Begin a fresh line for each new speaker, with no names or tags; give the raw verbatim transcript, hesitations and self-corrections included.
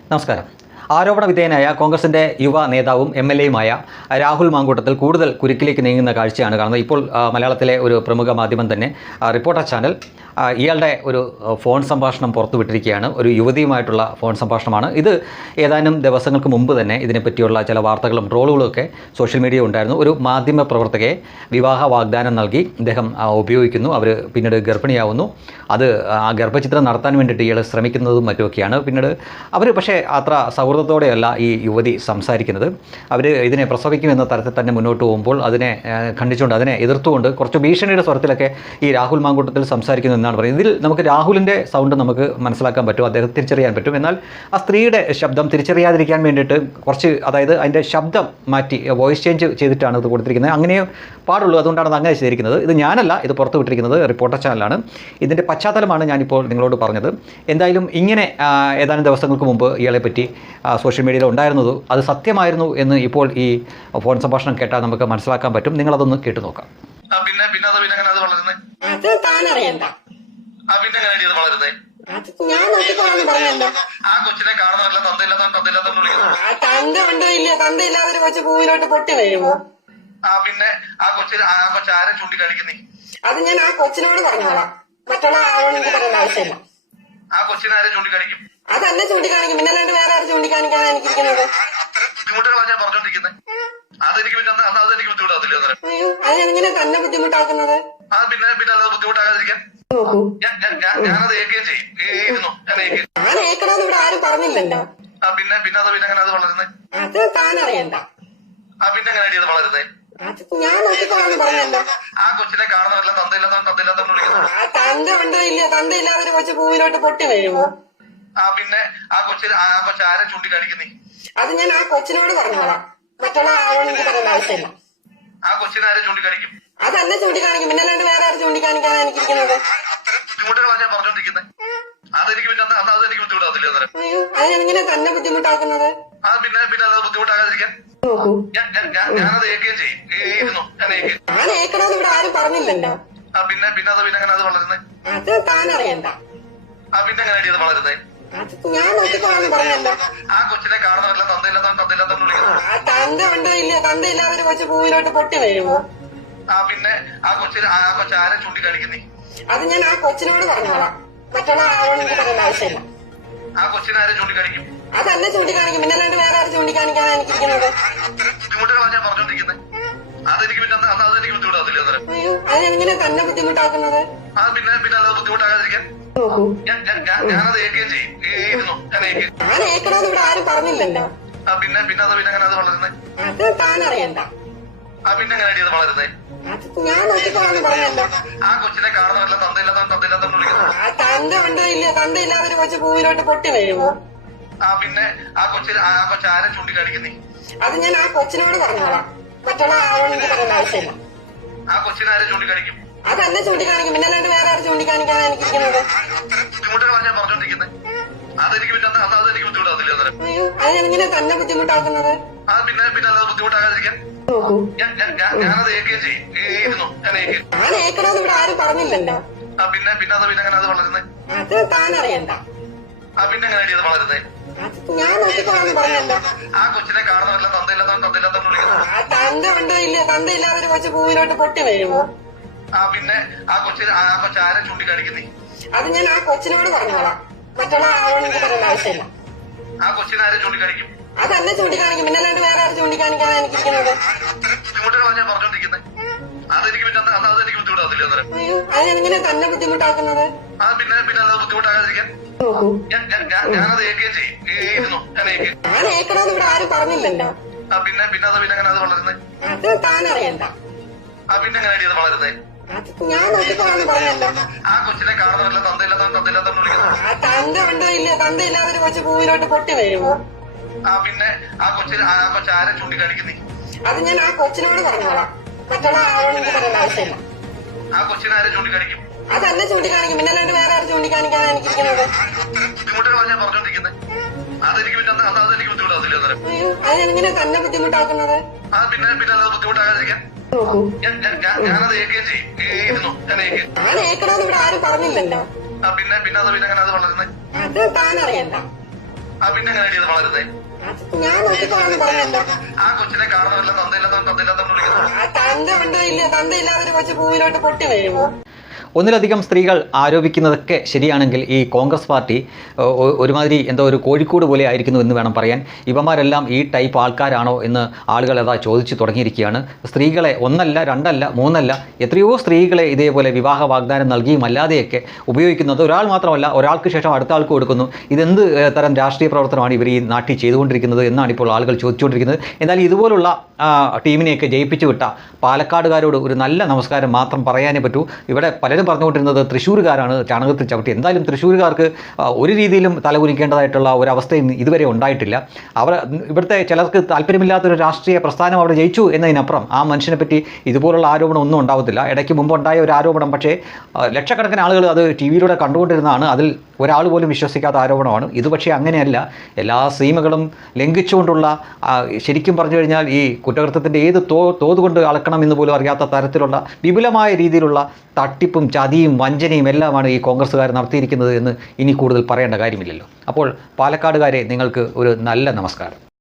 നമസ്കാരം. ആരോപണ വിധേയനായ കോൺഗ്രസിൻ്റെ യുവ നേതാവും എം എൽ എയുമായ രാഹുൽ മാങ്കൂട്ടത്തിൽ കൂടുതൽ കുരുക്കിലേക്ക് നീങ്ങുന്ന കാഴ്ചയാണ് കാണുന്നത്. ഇപ്പോൾ മലയാളത്തിലെ ഒരു പ്രമുഖ മാധ്യമം തന്നെ റിപ്പോർട്ടർ ചാനൽ ഇയാളുടെ ഒരു ഫോൺ സംഭാഷണം പുറത്തുവിട്ടിരിക്കുകയാണ്. ഒരു യുവതിയുമായിട്ടുള്ള ഫോൺ സംഭാഷണമാണ് ഇത്. ഏതാനും ദിവസങ്ങൾക്ക് മുമ്പ് തന്നെ ഇതിനെപ്പറ്റിയുള്ള ചില വാർത്തകളും ട്രോളുകളും ഒക്കെ സോഷ്യൽ മീഡിയ ഉണ്ടായിരുന്നു. ഒരു മാധ്യമ പ്രവർത്തകയെ വിവാഹ വാഗ്ദാനം നൽകി ഇദ്ദേഹം ഉപയോഗിക്കുന്നു. അവർ പിന്നീട് ഗർഭിണിയാവുന്നു. അത് ആ ഗർഭചിത്രം നടത്താൻ വേണ്ടിയിട്ട് ഇയാൾ ശ്രമിക്കുന്നതും മറ്റുമൊക്കെയാണ്. പിന്നീട് അവർ പക്ഷേ അത്ര സൗഹൃദത്തോടെയല്ല ഈ യുവതി സംസാരിക്കുന്നത്. അവർ ഇതിനെ പ്രസവിക്കുമെന്ന തരത്തിൽ തന്നെ മുന്നോട്ട് പോകുമ്പോൾ അതിനെ ഖണ്ഡിച്ചുകൊണ്ട് അതിനെ എതിർത്തുകൊണ്ട് കുറച്ച് ഭീഷണിയുടെ സ്വരത്തിലൊക്കെ ഈ രാഹുൽ മാങ്കൂട്ടത്തിൽ സംസാരിക്കുന്നു എന്നാണ് പറയുന്നത്. ഇതിൽ നമുക്ക് രാഹുലിൻ്റെ സൗണ്ട് നമുക്ക് മനസ്സിലാക്കാൻ പറ്റും, അദ്ദേഹം തിരിച്ചറിയാൻ പറ്റും. എന്നാൽ ആ സ്ത്രീയുടെ ശബ്ദം തിരിച്ചറിയാതിരിക്കാൻ വേണ്ടിയിട്ട് കുറച്ച്, അതായത് അതിൻ്റെ ശബ്ദം മാറ്റി വോയിസ് ചേഞ്ച് ചെയ്തിട്ടാണ് ഇത് കൊടുത്തിരിക്കുന്നത്. അങ്ങനെ പാടുള്ളൂ, അതുകൊണ്ടാണ് അത് അങ്ങനെ ചെയ്തിരിക്കുന്നത്. ഇത് ഞാനല്ല, ഇത് പുറത്തു വിട്ടിരിക്കുന്നത് റിപ്പോർട്ടർ ചാനലാണ്. ഇതിൻ്റെ പശ്ചാത്തലമാണ് ഞാനിപ്പോൾ നിങ്ങളോട് പറഞ്ഞത്. എന്തായാലും ഇങ്ങനെ ഏതാനും ദിവസങ്ങൾക്ക് മുമ്പ് ഇയാളെ പറ്റി സോഷ്യൽ മീഡിയയിൽ ഉണ്ടായിരുന്നത് അത് സത്യമായിരുന്നു എന്ന് ഇപ്പോൾ ഈ ഫോൺ സംഭാഷണം കേട്ടാൽ നമുക്ക് മനസ്സിലാക്കാൻ പറ്റും. നിങ്ങളതൊന്ന് കേട്ടു നോക്കാം.
പിന്നെ പിന്നെ അത് പിന്നെ അത് വളരുന്നത്
അത് താനറിയണ്ട.
പിന്നെ എങ്ങനെ അത് വളരുന്നത്
അത് ഞാൻ നോക്കിക്കോളാന്ന് പറഞ്ഞല്ലോ.
ആ കൊച്ചിനെ കാണുന്നവരല്ല തന്തയില്ലാത്ത തന്തയില്ലാത്ത വിളിക്കുന്നത്.
ആ തന്ത ഉണ്ടോ ഇല്ല, തന്തയില്ലാതെ ഒരു കൊച്ചു പൂവിലോട്ട് പൊട്ടി വീഴുമോ?
ആ പിന്നെ ആ കൊച്ചിന് ആ കൊച്ചു ആരെ ചൂണ്ടിക്കാണിക്കുന്നേ?
അത് ഞാൻ ആ കൊച്ചിനോട് പറഞ്ഞോളാം, മറ്റുള്ള ആളോട് എനിക്ക് പറയേണ്ട ആവശ്യമില്ല.
ആ കൊച്ചിനെ ആരെ ചൂണ്ടിക്കാണിക്കും?
അതന്നെ ചൂണ്ടിക്കാണിക്കും, പിന്നെ അല്ലാണ്ട് വേറെ ആരും ചൂണ്ടിക്കാണിക്കാനാണ് എനിക്കിരിക്കുന്നത്.
അത്തരം ബുദ്ധിമുട്ടുകളാണ് ഞാൻ പറഞ്ഞോണ്ടിരിക്കുന്നത്. അതെനിക്ക് പിന്നെ അതെനിക്ക് ബുദ്ധിമുട്ടാകത്തില്ല.
അയ്യോ, അത് എങ്ങനെ തന്നെ ബുദ്ധിമുട്ടാക്കുന്നത്?
ആ പിന്നെ പിന്നെ അല്ലാതെ ബുദ്ധിമുട്ടാകാതിരിക്കാൻ
നോക്കൂ,
ഞാനത് ഏൽക്കുകയും ചെയ്യും. ഏയിരുന്നു ഞാൻ ഏൽക്കും.
ഞാൻ ഏക്കണമെന്ന് ഇവിടെ ആരും പറഞ്ഞില്ലല്ലോ.
ആ പിന്നെ പിന്നെ അത് പിന്നെ എങ്ങനെ അത് വളരുന്നത്?
അത് താനറിയണ്ട.
ആ പിന്നെ എങ്ങനെ അത് വളരുന്നത്?
അത് ഞാൻ നോക്കിക്കോളാന്ന് പറഞ്ഞല്ലോ.
ആ കൊച്ചിനെ കാണുന്നവരല്ല തന്തയില്ലാത്ത തന്തയില്ലാത്ത വിളിക്കുന്നത്.
ആ തന്ത ഉണ്ടോ ഇല്ല, തന്തയില്ലാതെ ഒരു കൊച്ചു പൂവിലോട്ട് പൊട്ടി വീഴുമോ?
ആ പിന്നെ ആ കൊച്ചിന് ആ കൊച്ചു ആരെ ചൂണ്ടിക്കാണിക്കുന്നേ?
അത് ഞാൻ ആ കൊച്ചിനോട് പറഞ്ഞോളാം, മറ്റുള്ള ആളോട് എനിക്ക് പറയേണ്ട ആവശ്യമില്ല.
ആ കൊച്ചിനെ ആരെ ചൂണ്ടിക്കാണിക്കും?
അതന്നെ ചൂണ്ടിക്കാണിക്കും, പിന്നെ അല്ലാണ്ട് വേറെ ആരും ചൂണ്ടിക്കാണിക്കാനാണ് എനിക്കിരിക്കുന്നത്.
അത്തരം ബുദ്ധിമുട്ടുകളാണ് ഞാൻ പറഞ്ഞോണ്ടിരിക്കുന്നത്. അതെനിക്ക് പിന്നെ അതെനിക്ക് ബുദ്ധിമുട്ടാകത്തില്ല.
അയ്യോ, അത് എങ്ങനെ തന്നെ ബുദ്ധിമുട്ടാക്കുന്നത്?
ആ പിന്നെ പിന്നെ അല്ലാതെ ബുദ്ധിമുട്ടാകാതിരിക്കാൻ
നോക്കൂ,
ഞാനത് ഏൽക്കുകയും ചെയ്യും. ഏയിരുന്നു ഞാൻ ഏൽക്കും.
ഞാൻ ഏക്കണമെന്ന് ഇവിടെ ആരും പറഞ്ഞില്ലല്ലോ.
ആ പിന്നെ പിന്നെ അത് പിന്നെ എങ്ങനെ അത് വളരുന്നത്?
അത് താനറിയണ്ട.
ആ പിന്നെ എങ്ങനെ അത് വളരുന്നത്?
അത് ഞാൻ നോക്കിക്കോളാന്ന് പറഞ്ഞല്ലോ.
ആ കൊച്ചിനെ കാണുന്നവരല്ല തന്തയില്ലാത്ത തന്തയില്ലാത്ത വിളിക്കുന്നത്.
ആ തന്ത ഉണ്ടോ ഇല്ല, തന്തയില്ലാതെ ഒരു കൊച്ചു പൂവിലോട്ട് പൊട്ടി വീഴുമോ?
ആ പിന്നെ ആ കൊച്ചിന് ആ കൊച്ചു ആരെ ചൂണ്ടിക്കാണിക്കുന്നേ?
അത് ഞാൻ ആ കൊച്ചിനോട് പറഞ്ഞോളാം, മറ്റുള്ള ആളോട് എനിക്ക് പറയേണ്ട ആവശ്യമില്ല.
ആ കൊച്ചിനെ ആരെ ചൂണ്ടിക്കാണിക്കും?
അതന്നെ ചൂണ്ടിക്കാണിക്കും, പിന്നെ അല്ലാണ്ട് വേറെ ആരും ചൂണ്ടിക്കാണിക്കാനാണ് എനിക്കിരിക്കുന്നത്.
അത്തരം ബുദ്ധിമുട്ടുകളാണ് ഞാൻ പറഞ്ഞോണ്ടിരിക്കുന്നത്. അതെനിക്ക് പിന്നെ അതെനിക്ക് ബുദ്ധിമുട്ടാകത്തില്ല.
അയ്യോ, അത് എങ്ങനെ തന്നെ ബുദ്ധിമുട്ടാക്കുന്നത്?
ആ പിന്നെ പിന്നെ അല്ലാതെ ബുദ്ധിമുട്ടാകാതിരിക്കാൻ
നോക്കൂ,
ഞാനത് ഏൽക്കുകയും ചെയ്യും. ഏയിരുന്നു ഞാൻ ഏൽക്കും.
ഞാൻ ഏക്കണമെന്ന് ഇവിടെ ആരും പറഞ്ഞില്ലല്ലോ.
ആ പിന്നെ പിന്നെ അത് പിന്നെ എങ്ങനെ അത് വളരുന്നത്?
അത് താനറിയണ്ട.
ആ പിന്നെ എങ്ങനെ അത് വളരുന്നത്?
അത് ഞാൻ നോക്കിക്കോളാന്ന് പറഞ്ഞല്ലോ.
ആ കൊച്ചിനെ കാണുന്നവരല്ല തന്തയില്ലാത്ത തന്തയില്ലാത്ത വിളിക്കുന്നത്.
ആ തന്ത ഉണ്ടോ ഇല്ല, തന്തയില്ലാതെ ഒരു കൊച്ചു പൂവിലോട്ട് പൊട്ടി വീഴുമോ?
ആ പിന്നെ ആ കൊച്ചിന് ആ കൊച്ചു ആരെ ചൂണ്ടിക്കാണിക്കുന്നേ?
അത് ഞാൻ ആ കൊച്ചിനോട് പറഞ്ഞോളാം, മറ്റുള്ള ആളോട് എനിക്ക് പറയേണ്ട ആവശ്യമില്ല.
ആ കൊച്ചിനെ ആരെ ചൂണ്ടിക്കാണിക്കും?
അതന്നെ ചൂണ്ടിക്കാണിക്കും, പിന്നെ അല്ലാണ്ട് വേറെ ആരും ചൂണ്ടിക്കാണിക്കാനാണ് എനിക്കിരിക്കുന്നത്.
അത്തരം ബുദ്ധിമുട്ടുകളാണ് ഞാൻ പറഞ്ഞോണ്ടിരിക്കുന്നത്. അതെനിക്ക് പിന്നെ അതെനിക്ക് ബുദ്ധിമുട്ടാകത്തില്ല.
അയ്യോ, അത് എങ്ങനെ തന്നെ ബുദ്ധിമുട്ടാക്കുന്നത്?
ആ പിന്നെ പിന്നെ അല്ലാതെ ബുദ്ധിമുട്ടാകാതിരിക്കാൻ
നോക്കൂ,
ഞാനത് ഏൽക്കുകയും ചെയ്യും. ഏയിരുന്നു ഞാൻ ഏൽക്കും.
ഞാൻ ഏക്കണമെന്ന് ഇവിടെ ആരും പറഞ്ഞില്ലല്ലോ.
ആ പിന്നെ പിന്നെ അത് പിന്നെ എങ്ങനെ അത് വളരുന്നത്?
അത് താനറിയണ്ട.
ആ പിന്നെ എങ്ങനെ അത് വളരുന്നത്?
അത് ഞാൻ നോക്കിക്കോളാന്ന് പറഞ്ഞല്ലോ.
ആ കൊച്ചിനെ കാണുന്നവരല്ല തന്തയില്ലാത്ത തന്തയില്ലാത്ത വിളിക്കുന്നത്.
ആ തന്ത ഉണ്ടോ ഇല്ല, തന്തയില്ലാതെ ഒരു കൊച്ചു പൂവിലോട്ട് പൊട്ടി വീഴുമോ?
ആ പിന്നെ ആ കൊച്ചിന് ആ കൊച്ചു ആരെ ചൂണ്ടിക്കാണിക്കുന്നേ?
അത് ഞാൻ ആ കൊച്ചിനോട് പറഞ്ഞോളാം, മറ്റുള്ള ആളോട് എനിക്ക് പറയേണ്ട ആവശ്യമില്ല.
ആ കൊച്ചിനെ ആരെ ചൂണ്ടിക്കാണിക്കും?
അതന്നെ ചൂണ്ടിക്കാണിക്കും, പിന്നെ അല്ലാണ്ട് വേറെ ആരും ചൂണ്ടിക്കാണിക്കാനാണ് എനിക്കിരിക്കുന്നത്.
അത്തരം ബുദ്ധിമുട്ടുകളാണ് ഞാൻ പറഞ്ഞോണ്ടിരിക്കുന്നത്. അതെനിക്ക് പിന്നെ അതെനിക്ക് ബുദ്ധിമുട്ടാകത്തില്ല.
അയ്യോ, അത് എങ്ങനെ തന്നെ ബുദ്ധിമുട്ടാക്കുന്നത്?
ആ പിന്നെ പിന്നെ അല്ലാതെ ബുദ്ധിമുട്ടാകാതിരിക്കാൻ
നോക്കൂ,
ഞാനത് ഏൽക്കുകയും ചെയ്യും. ഏയിരുന്നു ഞാൻ ഏൽക്കും.
ഞാൻ ഏക്കണമെന്ന് ഇവിടെ ആരും പറഞ്ഞില്ലല്ലോ.
ആ പിന്നെ പിന്നെ അത് പിന്നെ എങ്ങനെ അത് വളരുന്നത്?
അത് താനറിയണ്ട.
ആ പിന്നെ എങ്ങനെ അത് വളരുന്നത്?
അത് ഞാൻ നോക്കിക്കോളാന്ന് പറഞ്ഞല്ലോ.
ആ കൊച്ചിനെ കാണുന്നവരല്ല തന്തയില്ലാത്ത തന്തയില്ലാത്ത വിളിക്കുന്നത്.
ആ തന്ത ഉണ്ടോ ഇല്ല, തന്തയില്ലാതെ ഒരു കൊച്ചു പൂവിലോട്ട് പൊട്ടി വീഴുമോ?
ആ പിന്നെ ആ കൊച്ചിന് ആ കൊച്ചു ആരെ ചൂണ്ടിക്കാണിക്കുന്നേ?
അത് ഞാൻ ആ കൊച്ചിനോട് പറഞ്ഞോളാം, മറ്റുള്ള ആളോട് എനിക്ക് പറയേണ്ട ആവശ്യമില്ല.
ആ കൊച്ചിനെ ആരെ ചൂണ്ടിക്കാണിക്കും?
അതന്നെ ചൂണ്ടിക്കാണിക്കും, പിന്നെ അല്ലാണ്ട് വേറെ ആരും ചൂണ്ടിക്കാണിക്കാനാണ് എനിക്കിരിക്കുന്നത്.
അത്തരം ബുദ്ധിമുട്ടുകളാണ് ഞാൻ പറഞ്ഞോണ്ടിരിക്കുന്നത്. അതെനിക്ക് പിന്നെ അതെനിക്ക് ബുദ്ധിമുട്ടാകത്തില്ല.
അയ്യോ, അത് എങ്ങനെ തന്നെ ബുദ്ധിമുട്ടാക്കുന്നത്?
ആ പിന്നെ പിന്നെ അല്ലാതെ ബുദ്ധിമുട്ടാകാതിരിക്കാൻ
നോക്കൂ,
ഞാനത് ഏൽക്കുകയും ചെയ്യും. ഏയിരുന്നു ഞാൻ ഏൽക്കും.
ഞാൻ ഏക്കണമെന്ന് ഇവിടെ ആരും പറഞ്ഞില്ലല്ലോ.
ആ പിന്നെ പിന്നെ അത് പിന്നെ എങ്ങനെ അത് വളരുന്നത്?
അത് താനറിയണ്ട.
ആ ആ പിന്നെ എങ്ങനെ അടിയത് വളരുന്നേ?
ഞാൻ നോക്കിക്കോളാന്ന് പറഞ്ഞല്ലോ.
ആ കൊച്ചിനെ കാണുന്നവരല്ല തന്തയില്ലാത്തവൻ തന്തയില്ലാത്തവൻ വിളിക്കുന്നു.
ആ തന്ത ഉണ്ടോ ഇല്ലയോ? തന്തയില്ലാതൊരു കൊച്ചു പൂവിലോട്ട് പൊട്ടി വീഴുമോ?
ഒന്നിലധികം സ്ത്രീകൾ ആരോപിക്കുന്നതൊക്കെ ശരിയാണെങ്കിൽ ഈ കോൺഗ്രസ് പാർട്ടി ഒ- ഒരുമാതിരി എന്തോ ഒരു കോഴിക്കോട് പോലെ ആയിരിക്കുന്നു എന്ന് വേണം പറയാൻ. ഇവന്മാരെല്ലാം ഈ ടൈപ്പ് ആൾക്കാരാണോ എന്ന് ആളുകൾ അതാ ചോദിച്ചു തുടങ്ങിയിരിക്കുകയാണ്. സ്ത്രീകളെ ഒന്നല്ല രണ്ടല്ല മൂന്നല്ല എത്രയോ സ്ത്രീകളെ ഇതേപോലെ വിവാഹ വാഗ്ദാനം നൽകിയും അല്ലാതെയൊക്കെ ഉപയോഗിക്കുന്നത് ഒരാൾ മാത്രമല്ല, ഒരാൾക്ക് ശേഷം അടുത്ത ആൾക്ക് കൊടുക്കുന്നു. ഇതെന്ത് ഏഹ്, തരം രാഷ്ട്രീയ പ്രവർത്തനമാണ് ഇവർ ഈ നാട്ടിൽ ചെയ്തുകൊണ്ടിരിക്കുന്നത് എന്നാണ് ഇപ്പോൾ ആളുകൾ ചോദിച്ചുകൊണ്ടിരിക്കുന്നത്. എന്നാൽ ഇതുപോലുള്ള ആ, ടീമിനെയൊക്കെ ജയിപ്പിച്ചു വിട്ട പാലക്കാടുകാരോട് ഒരു നല്ല നമസ്കാരം മാത്രം പറയാനേ പറ്റൂ. ഇവിടെ പലരും പറഞ്ഞുകൊണ്ടിരുന്നത് തൃശ്ശൂരുകാരാണ് ചാണകത്തിൽ ചവിട്ടി. എന്തായാലും തൃശ്ശൂരുകാർക്ക് ആ, ഒരു രീതിയിലും തലകുനിക്കേണ്ടതായിട്ടുള്ള ഒരവസ്ഥയും ഇതുവരെ ഉണ്ടായിട്ടില്ല. അവർ ഇവിടുത്തെ ചിലർക്ക് താല്പര്യമില്ലാത്തൊരു രാഷ്ട്രീയ പ്രസ്ഥാനം അവിടെ ജയിച്ചു എന്നതിനപ്പുറം ആ മനുഷ്യനെ പറ്റി ഇതുപോലുള്ള ആരോപണം ഒന്നും ഉണ്ടാവത്തില്ല. ഇടയ്ക്ക് മുമ്പ് ഉണ്ടായ ഒരു ആരോപണം, പക്ഷേ ആ, ലക്ഷക്കണക്കിന് ആളുകൾ അത് ടി വിയിലൂടെ കണ്ടുകൊണ്ടിരുന്നതാണ്. അതിൽ ഒരാൾ പോലും വിശ്വസിക്കാത്ത ആരോപണമാണ് ഇത്. പക്ഷേ അങ്ങനെയല്ല, എല്ലാ സീമകളും ലംഘിച്ചുകൊണ്ടുള്ള ആ, ശരിക്കും പറഞ്ഞു കഴിഞ്ഞാൽ ഈ കുറ്റകൃത്യത്തിൻ്റെ ഏത് തോ തോതുകൊണ്ട് അളക്കണം എന്ന് പോലും അറിയാത്ത തരത്തിലുള്ള വിപുലമായ രീതിയിലുള്ള തട്ടിപ്പും ചതിയും വഞ്ചനയും എല്ലാമാണ് ഈ കോൺഗ്രസ്സുകാർ നടത്തിയിരിക്കുന്നത് എന്ന് ഇനി കൂടുതൽ പറയേണ്ട കാര്യമില്ലല്ലോ. അപ്പോൾ പാലക്കാടുകാരെ നിങ്ങൾക്ക് ഒരു നല്ല നമസ്കാരം.